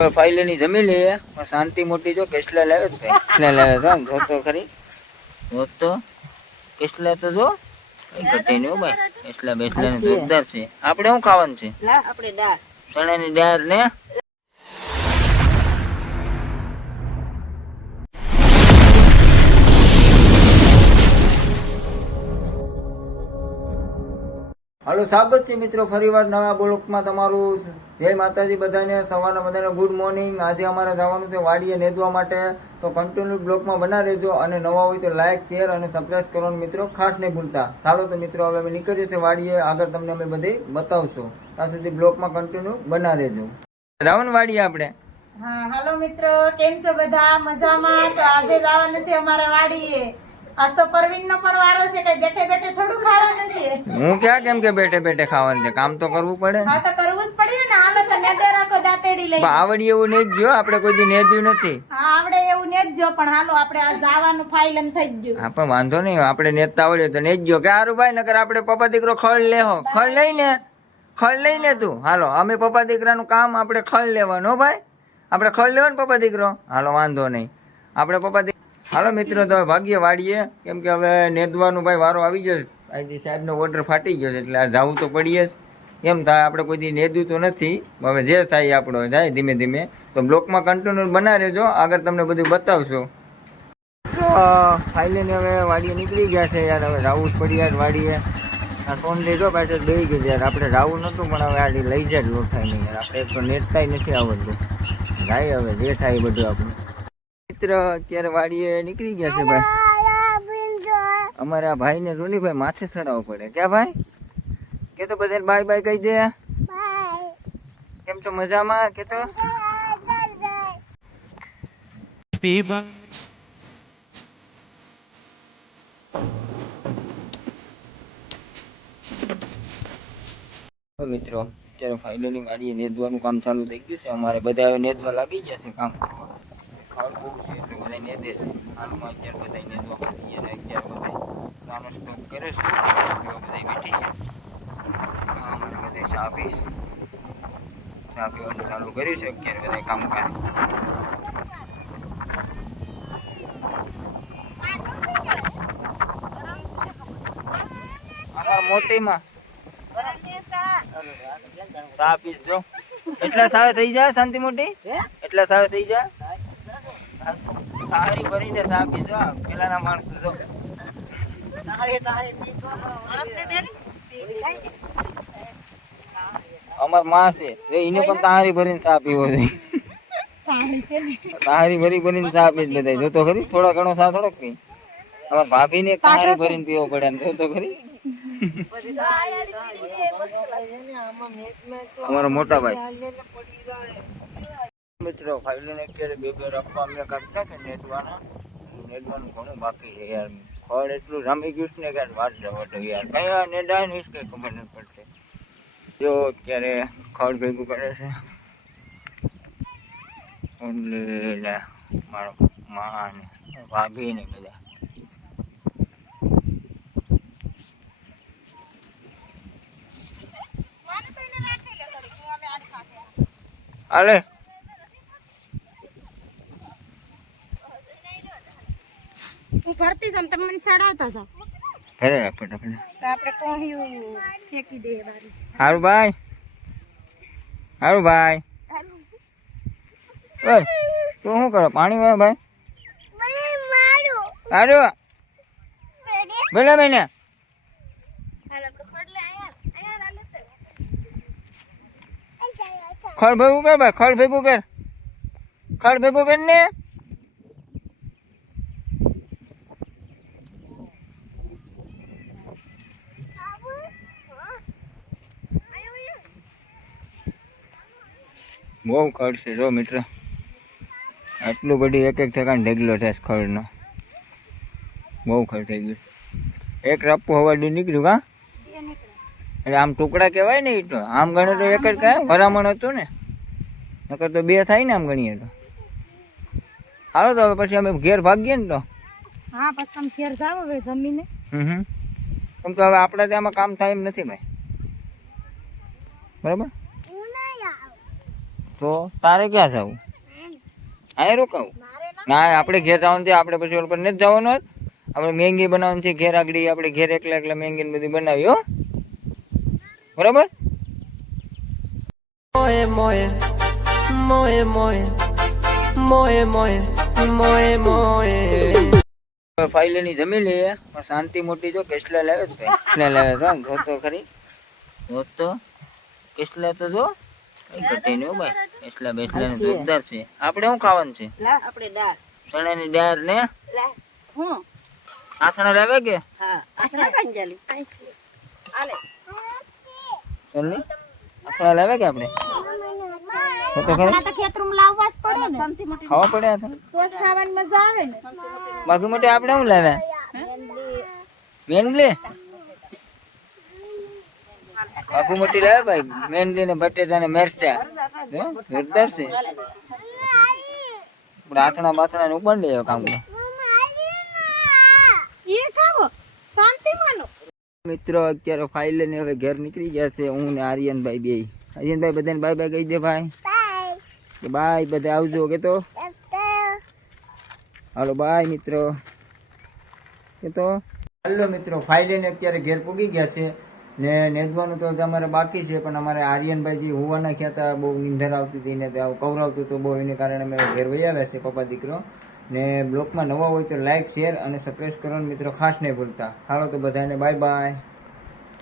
ફાઇલની જમી લઈએ પણ શાંતિ મોટી જો કેસલા લાવે છે કેસલા લાવે છે જો તો ખરી તો કેસલા તો જો ઘટે નહીં ભાઈ કેસલા બેસલા ને જોરદાર છે. આપણે શું ખાવાનું છે? આપણે દાળ ચણાની દાળ ને હાલો સ્વાગત છે મિત્રો ફરીવાર નવા બ્લોકમાં તમારું. જય માતાજી બધાને, સવારના બધાને ગુડ મોર્નિંગ. આજે અમારે જવાનું છે વાડીએ નેદવા માટે, તો કન્ટિન્યુ બ્લોકમાં બના રહેજો અને નવા હોય તો લાઇક શેર અને સબસ્ક્રાઇબ કરવાનું મિત્રો ખાસ નહીં ભૂલતા. ચાલો તો મિત્રો હવે અમે નીકળીએ છીએ વાડીએ, આગળ તમને અમે બધી બતાવશું. ત્યાં સુધી બ્લોકમાં કન્ટિન્યુ બના રહેજો. જવાનું વાડીએ આપણે. હા હાલો મિત્રો, કેમ છો બધા? મજામાં? તો આજે જવાનું છે અમારા વાડીએ. આજ તો પરવીનનો પણ વારો છે, કઈ બેઠે બેઠે થોડું ખાવાનું છે. હું ક્યાં કેમ કે બેઠે બેઠે ખાવાનું છે, કામ તો કરવું પડે. હા તો કરવું જ પડે ને. હાલો તો નેદે રાખો દાંતેડી લઈ. આવડી એવું નહીં જ જો, આપણે કોઈ દી નેદ્યું નથી. હા આવડે એવું નેદજો, પણ હાલો આપણે આ જવાનું ફાઇલમ થઈ ગયું. હા પણ વાંધો નહીં, આપણે નેતા આવડે તો નેજ્યો કે હારું ભાઈ, નકર આપણે પપ્પા દીકરો ખળ લેહો. ખળ લઈને તું હાલો, અમે પપ્પા દીકરાનું કામ આપણે ખળ લેવાનું હો ભાઈ, આપણે ખળ લેવાનું પપ્પા દીકરો. હાલો વાંધો નહીં, આપણે પપ્પા દીકરો. હાલો મિત્રો તો ભાગ્ય વાડીએ, કેમ કે હવે નેદવાનું ભાઈ વારો આવી ગયો. આજે સાહેબનો ઓર્ડર ફાટી ગયો છે એટલે આ જવું તો પડીએ જ. એમ થાય, આપણે કોઈ દી નેદવું તો નથી. હવે જે થાય આપણો જાય ધીમે ધીમે. તો બ્લોકમાં કન્ટિન્યુ બના રહેજો, આગળ તમને બધું બતાવશું. ફાઇલને હવે વાડીએ નીકળી ગયા છે યાર, હવે રાવું જ પડી યાર વાડીએ. આ ટોન લીધો પાછળ દઈ ગઈ યાર, આપણે રાવું નહોતું પણ હવે આડી લઈ જાય લોટ થાય નહીં યાર, આપણે એક તો નેટતાય નથી આવડતું. જાય હવે જે થાય બધું આપણું. મિત્ર અત્યારે વાડીએ નીકળી ગયા છે ભાઈ. અમારે આ ભાઈ ને રોનીભાઈ માથે ચડાવવો પડે. ક્યાં ભાઈ કે તો બધા બાય બાય કહી દે. કેમ છો? મજામાં કે તો મિત્રો અત્યારે ફાઇલોની વાડીએ નેદવાનું કામ ચાલુ થઈ ગયું છે. અમારે બધા નેદવા લાગી ગયા છે કામ. ખાડ બહુ છે એટલે બધા નેદે છે. હાલમાં અત્યારે બધા નેદવા પડી ગયા ને અત્યારે બધા ચાનો સ્ટોક કરે છે. બધા બેઠી ગયા. અમારે બધા ચા પીશ, ચા પીવાનું ચાલુ કર્યું છે અત્યારે બધા કામકાજ. અમારા મોટીમાં ચા પીસ જો. એટલા સાવે થઈ જાય શાંતિ મોટી, એટલા સાવે થઈ જાય. તાળી ભરીને ચા પીસ જો. પેલાના માણસ જો અમાર માં છે એને પણ તારી ભરીને ચા પીવો છે. તારી ભરીને ચા પીસ બધા જોતો ખરી. થોડા ઘણો ચા થોડોક પી. અમાર ભાભીને તારી ભરીને પીવો પડે એમ જોતો ખરી. અમારો મોટા ભાઈ મિત્રો ફાઇલને અત્યારે બે રાખવા અમને કાઢતા છે નેદવાના. નેદવાનું ઘણું બાકી છે યાર. ફળ એટલું રામી ગયું છે ને કે વાત જવા દો યાર. કયા નેદાય ને કઈ ખબર નથી પડતી. જો અત્યારે ખડ ભેગું કરે છે મારો મા ને ભાભી ને બધા. અરે હું ફરતી છું, તમે મને ચડાવતા છો. ઘરે રાખ ફટાફટ. તો આપણે કોહ્યું ફેંકી દઈએ બારી. હારું ભાઈ, હારું ભાઈ. ઓય તું શું કરો? પાણી વાળો ભાઈ. હારું બોલે બેને. ખડ ભેગું કર ભાઈ, ખડ ભેગું કર, ખડ ભેગું કર ને. બહુ ખડ છે જો મિત્ર, આટલું બધી એક એક ઠેકાણ ઢેગલો છે ખડનો. બહુ ખડ થઈ ગયું. એક રાપુ હવા દૂર નીકળ્યું કા, એટલે આમ ટુકડા કહેવાય ને. એ તો આમ ગણે તો એક જ કાંઈ ભરામણ હતું ને, નકર તો બે થાય ને આમ ગણીએ તો. હાલો તો હવે પછી અમે ઘેર ભાગીએ ને તો. હા પછી તમે ઘેર જાવ હવે જમીને. કેમ કે હવે આપણે ત્યાંમાં કામ થાય એમ નથી ભાઈ. બરાબર તો તારે ક્યાં જવું? અહીં રોકાવું? ના આપણે ઘેર જવાનું છે. આપણે પછી ઓલ પર નથી જવાનું હોત. આપણે મેંગી બનાવવાની છે ઘેર આગળ. આપણે ઘેર એકલા એકલા મેંગી બધી બનાવી હો, બરાબર? Moe moe, moe moe, moe moe, moe moe. ફાઇલની જમી લઈએ પણ શાંતિ મોટી જો કેસલા લાવે છે ભાઈ. કેસલા લાવે છે જો તો ખરી, જો તો કેસલા તો જો કઈ ઘટે નહીં હો ભાઈ. કેસલા બેસલા ને જોરદાર છે. આપણે શું ખાવાનું છે? આપણે દાળ ચણાની દાળ ને હું આસણા લાવે કે હા આસરા કંજાલી આલે ચાલ ને આસણા લાવે કે આપણે તો ખરી તો ખેતરમાં લાવવા જ પડે ને, ખાવા પડે આ તો. તો જ ખાવાની મજા આવે ને. બાકી માટે આપણે શું લાવ્યા? મેંગલી બાપુ મોટી લાવે ભાઈ. મેંગલી ને બટેટા ને મરચા જોરદાર છે. આપણે આથણા બાથણા ને ઉપાડી લઈએ કામ. એ ખાવો શાંતિ માનો. મિત્રો અત્યારે ફાઇલ લઈને હવે ઘેર નીકળી ગયા છે. હું ને આર્યનભાઈ બે. આર્યનભાઈ બધાને બાય બાય કહી દે ભાઈ. કે બાય બધા આવજો કે તો હાલો બાય મિત્રો કે તો હાલો મિત્રો ફાઇલ લઈને અત્યારે ઘેર પૂગી ગયા છે ને નેદવાનું તો અમારે બાકી છે. પણ અમારે આર્યનભાઈ જે હોવા નાખ્યા હતા, બહુ નીંદર આવતી હતી ને કવરાવતું હતું બહુ, એને કારણે અમે ઘેર વહી આવ્યા છે પપ્પા દીકરો. ને બ્લોગમાં નવા હોય તો લાઈક શેર અને સબસ્ક્રાઈબ કરવાનું મિત્રો ખાસ નહીં ભૂલતા. હાલો તો બધાને બાય બાય.